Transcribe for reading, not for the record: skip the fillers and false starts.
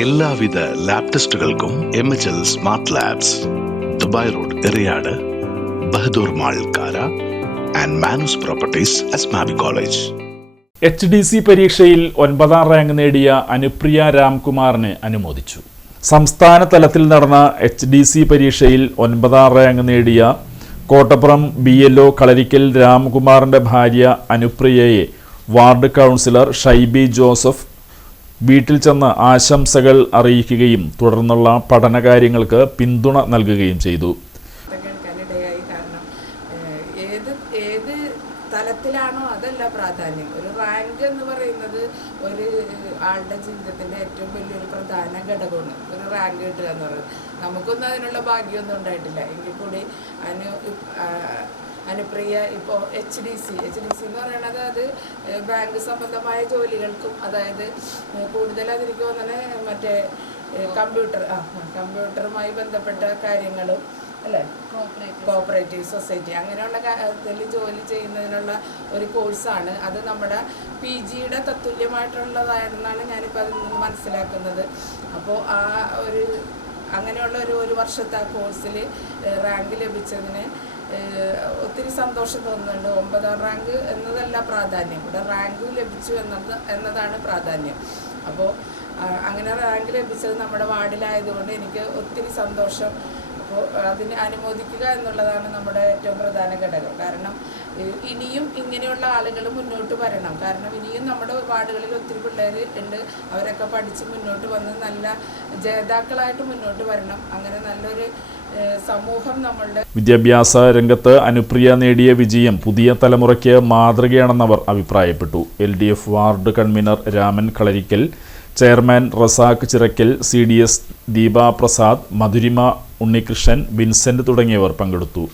എല്ലാവിധ ലാബ് ടെസ്റ്റുകൾക്കും MHL smart labs, Dubai road, Eriyad, Bahadur mall, Kara and Manus properties, Asmabi college. HDC പരീക്ഷയിൽ 9ാം rank നേടിയ അനുപ്രിയ രാംകുമാറിനെ അനുമോദിച്ചു. സംസ്ഥാന തലത്തിൽ നടന്ന HDC പരീക്ഷയിൽ 9ാം റാങ്ക് നേടിയ കോട്ടപ്പുറം BLO കളരിക്കൽ രാംകുമാറിന്റെ ഭാര്യ അനുപ്രിയയെ വാർഡ് കൗൺസിലർ ഷൈബി ജോസഫ് വീട്ടിൽ ചെന്ന് ആശംസകൾ അറിയിക്കുകയും തുടർന്നുള്ള പഠനകാര്യങ്ങൾക്ക് പിന്തുണ നൽകുകയും ചെയ്തു. ഏത് തലത്തിലാണോ അതല്ല പ്രാധാന്യം. ഒരു റാങ്ക് എന്ന് പറയുന്നത് ഒരു ആളുടെ ജീവിതത്തിൻ്റെ ഏറ്റവും വലിയൊരു പ്രധാന ഘടകമാണ്. ഒരു റാങ്ക് കിട്ടുക എന്ന് പറയുന്നത് നമുക്കൊന്നും അതിനുള്ള ഭാഗ്യമൊന്നും ഉണ്ടായിട്ടില്ല. എങ്കിൽ കൂടി അനുപ്രിയ ഇപ്പോൾ HDC എന്ന് പറയുന്നത് അത് ബാങ്ക് സംബന്ധമായ ജോലികൾക്കും, അതായത് കൂടുതൽ അതെനിക്ക് തോന്നുന്നത് മറ്റേ കമ്പ്യൂട്ടറുമായി ബന്ധപ്പെട്ട കാര്യങ്ങളും അല്ലേ, കോഓപ്പറേറ്റീവ് സൊസൈറ്റി അങ്ങനെയുള്ള ഇതിൽ ജോലി ചെയ്യുന്നതിനുള്ള ഒരു കോഴ്സാണ്. അത് നമ്മുടെ PGയുടെ തത്തുല്യമായിട്ടുള്ളതാണെന്നാണ് ഞാനിപ്പോൾ അതിൽ നിന്ന് മനസ്സിലാക്കുന്നത്. അപ്പോൾ ആ അങ്ങനെയുള്ള ഒരു വർഷത്തെ ആ കോഴ്സിൽ റാങ്ക് ലഭിച്ചതിന് ഒത്തിരി സന്തോഷം തോന്നുന്നുണ്ട്. 9ാം റാങ്ക് എന്നതല്ല പ്രാധാന്യം, ഇവിടെ റാങ്ക് ലഭിച്ചു എന്നതാണ് പ്രാധാന്യം. അപ്പോൾ അങ്ങനെ റാങ്ക് ലഭിച്ചത് നമ്മുടെ വാർഡിലായതുകൊണ്ട് എനിക്ക് ഒത്തിരി സന്തോഷം. അപ്പോൾ അതിനെ അനുമോദിക്കുക എന്നുള്ളതാണ് നമ്മുടെ ഏറ്റവും പ്രധാന ഘടകം. കാരണം ഇനിയും ഇങ്ങനെയുള്ള ആളുകൾ മുന്നോട്ട് വരണം. കാരണം ഇനിയും നമ്മുടെ വാർഡുകളിൽ ഒത്തിരി പിള്ളേർ ഉണ്ട്. അവരൊക്കെ പഠിച്ച് മുന്നോട്ട് വന്ന് നല്ല ജേതാക്കളായിട്ട് മുന്നോട്ട് വരണം. അങ്ങനെ നല്ലൊരു സമൂഹം നമ്മളുടെ വിദ്യാഭ്യാസ രംഗത്ത് അനുപ്രിയ നേടിയ വിജയം പുതിയ തലമുറയ്ക്ക് മാതൃകയാണെന്നവർ അഭിപ്രായപ്പെട്ടു. LDF ward convener Raman Kalarikkal, chairman Razak Chirakkal, CDS Deepa Prasad, Madhurima Unnikrishnan, Vincent തുടങ്ങിയവർ പങ്കെടുത്തു.